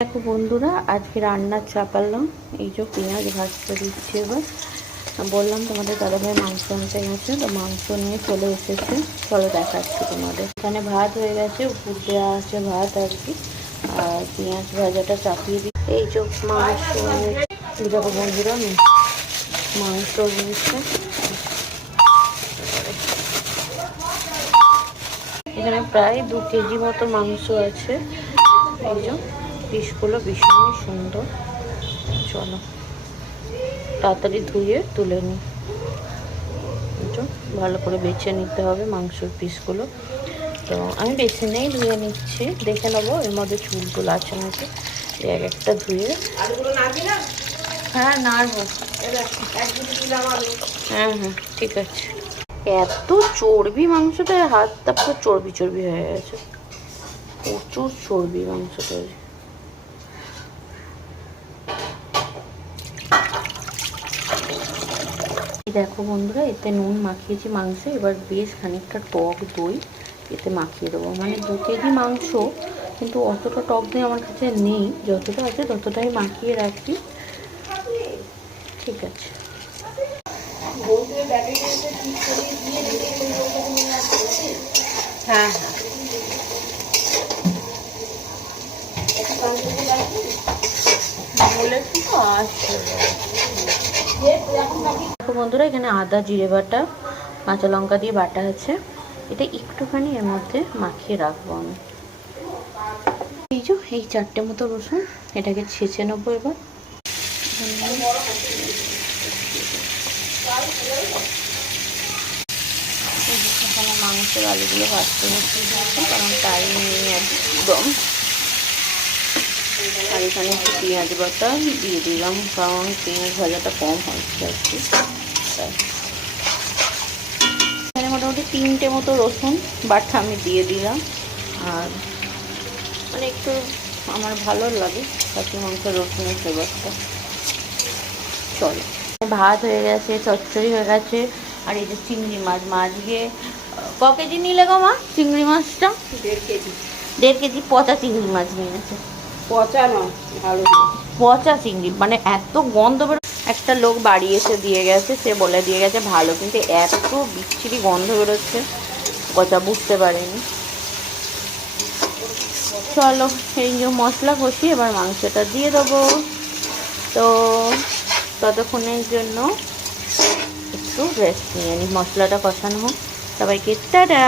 দেখো বন্ধুরা, আজকে রান্নার চাপালাম। এই যে পেঁয়াজ ভাজতে দিচ্ছি। এবার বললাম তোমাদের দাদাভাই মাংস আনতে গেছে, তো মাংস নিয়ে চলে এসেছে। চলো দেখাচ্ছি তোমাদের। এখানে ভাত হয়ে গেছে, উপর দেওয়া আছে ভাত আর কি, আর পেঁয়াজ ভাজাটা চাপিয়ে দিই। এই যে মাংস, দেখো বন্ধুরা মাংস রয়েছে এখানে, প্রায় 2 কেজি মতো মাংস আছে। এই যে পিসগুলো ভীষণই সুন্দর। চলো তাড়াতাড়ি ধুয়ে তুলে নিই। ভালো করে বেছে নিতে হবে মাংসের পিসগুলো। তো আমি বেছে নেই, ধুয়ে নিচ্ছি। দেখে নেবো এর মধ্যে চুলগুলো আছে নাকি। এক একটা ধুয়ে। হ্যাঁ নাড়বো। হ্যাঁ হ্যাঁ ঠিক আছে। এত চর্বি মাংসটা, হাতটা পুরো চর্বি চর্বি হয়ে গেছে। প্রচুর চর্বি মাংসটা। দেখো বন্ধুরা, এতে নুন মাখিয়েছি মাংসে। এবার বেশ খানিকটা টক দই এতে মাখিয়ে দেবো। মানে 2 কেজি মাংস, কিন্তু অতটা টক দই আমার কাছে নেই। যতটা আছে ততটাই মাখিয়ে রাখি। ঠিক আছে। হ্যাঁ হ্যাঁ বন্ধুরা, এখানে আদা জিরে বাটা কাঁচা লঙ্কা দিয়ে বাটা আছে। এটা একটুখানি এর মধ্যে মাখিয়ে রাখবো আমি। এই যে এই 4টে মতো রসুন, এটাকে ছেঁচে নেবো। এবার এখানে মাংসের আলুগুলো ভাজতে বসিয়ে দিয়েছি, কারণ টাইম নেই একদম। আর এখানে একটু পেঁয়াজ বাটা দিয়ে দিলাম, কারণ পেঁয়াজ ভাজাটা কম হচ্ছে আর কি। এখানে মোটামুটি 3টে মতো রসুন বাটা আমি দিয়ে দিলাম। আর মানে একটু আমার ভালো লাগে খাসি মাংসের রসুনের ফ্লেভারটা। চলো, ভাত হয়ে গেছে, চচ্চড়ি হয়ে গেছে। আর এই যে চিংড়ি মাছ, আজকে ক কেজি নিলে গো মা চিংড়ি মাছটা? 1.5 কেজি। 1.5 কেজি পচা চিংড়ি মাছ নিয়েছে। পচা নয়, ভালো পচা চিংড়ি, মানে এত গন্ধ বেরো। একটা লোক বাড়ি এসে দিয়ে গেছে, সে বলে দিয়ে গেছে ভালো, কিন্তু এত বিচ্ছিরি গন্ধ বেরোচ্ছে, পচা বুঝতে পারেনি। চলো এই যে মশলা কষি, এবার মাংসটা দিয়ে দেবো। তো ততক্ষণের জন্য একটু রেস্ট নিয়ে নিই, মশলাটা কষানো হোক। সবাইকে টাটা।